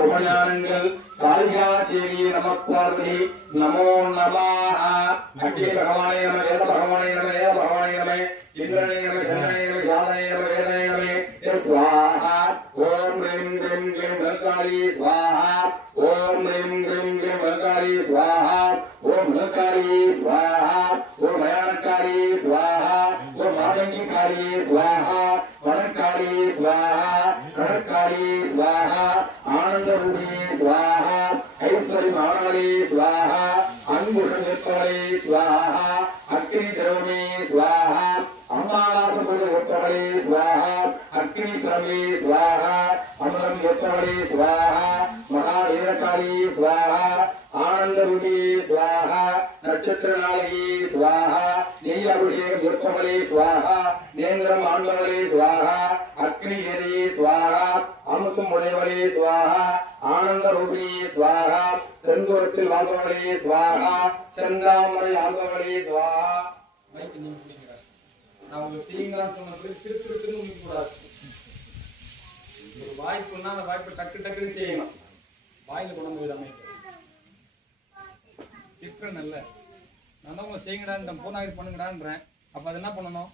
उपज्ञानங்கள் காளிகாதேவி நமஸ்காரதி நமோ நமः அக்னி பகவானே நம வேத பகவானே நம வேத பகவானே நம இந்திரனே நம சந்திரனே நம யாதனே நம வேதனே நம ஸ்வாஹா ஓம் ரிம் ரிம் ரிம் மகாளி ஸ்வாஹா ஓம் ரிம் ரிம் ரிம் மகாளி ஸ்வாஹா ஓம் மகாளி ஸ்வாஹா ஓம் மயானகாளி ஸ்வாஹா ஓம் மாதங்கிகாளி ஸ்வாஹா வனகாளி ஸ்வாஹா கனகாளி ஸ்வாஹா ஆனந்தரூபி स्वाहा ऐश्वर्य महाराणी स्वाहा अंगुषं उत्तमले स्वाहा अग्नि द्रवणे स्वाहा अम्बालासपुर उत्तमले स्वाहा अग्नि क्रमे स्वाहा अमरं उत्तमले स्वाहा महावीरकाली स्वाहा आनंदरूपी स्वाहा नक्षत्रनायकी स्वाहा नीलाभिषेक उत्तमले स्वाहा नेन्द्रम आंगमले स्वाहा अग्निगिरी स्वाहा अमृतम मुनेवले स्वाहा आनंद रूपी स्वाहा செந்தூரத்தில் வாழ்ந்தவளே ஸ்வாஹா செந்தாமரை ஆழ்ந்தவளே ஸ்வாஹா மைக்கு நீங்க பிடிக்கிறார் நான் உங்களுக்கு செய்யுங்களான்னு சொன்னது திருத்திருத்துன்னு உங்களுக்கு கூடாது ஒரு வாய்ப்புன்னா அந்த வாய்ப்பை டக்கு டக்குன்னு செய்யணும் வாயில கொண்டு விடாம திட்டம் இல்லை நான் தான் உங்களை செய்யுங்கடான்னு போனாங்க பண்ணுங்கடான்றேன் அப்போ அது என்ன பண்ணணும்